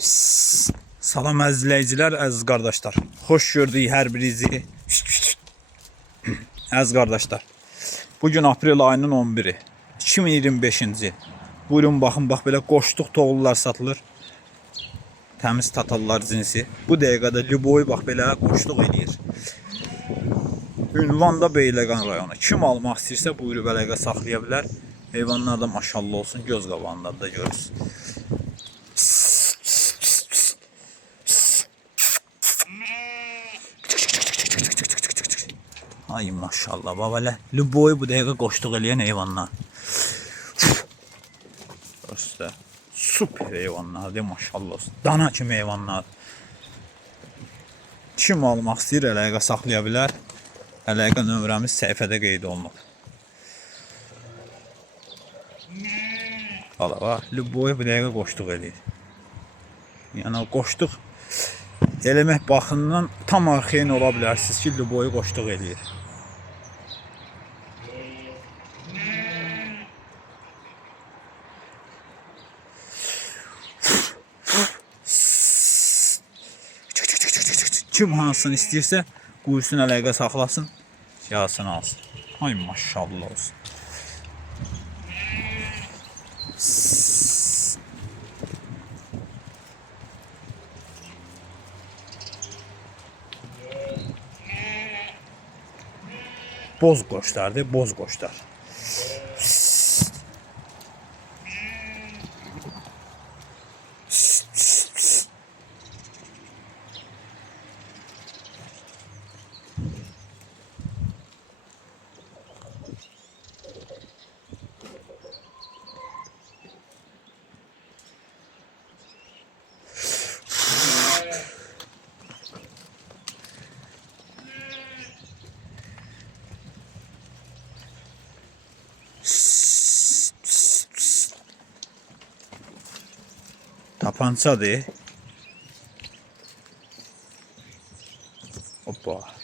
Salam əzizləyicilər, əziz qardaşlar. Xoş gördük hər birinizi. Əziz qardaşlar. Bugün aprel ayının 11-i. 2025-ci. Buyurun baxın, bax belə qoşduq toğullar satılır. Təmiz tatallar cinsi. Bu dəqiqədə Lüboy bax belə qoşduq eləyir. Ünvan da Beyləqan rayonu. Kim almaq istəyirsə buyurub əlaqə saxlaya bilər. Heyvanlar da maşallah olsun, göz qabağında da görürsünüz. Ay maşallah babalar. Lüboy bu dəqiqə qoşduq eləyən heyvanlar. Prosta super heyvanlar de maşallah olsun. Dana kimi heyvanlar. Kim almaq istəyir əlaqə saxlaya bilər. Əlaqə nömrəmiz səhifədə qeyd olunub. Ala Lüboy bu dəqiqə qoşduq eləyir. Yəni qoşduq eləmək baxımından tam arxeyin ola bilərsiniz ki, Lüboyu qoşduq eləyir. Kim hansını istəyirsə quyusuna əlaqə saxlasın, yasını alsın. Ay maşallah olsun. Boz qoşlardır, boz qoşlar. Tapancadır. Hoppa.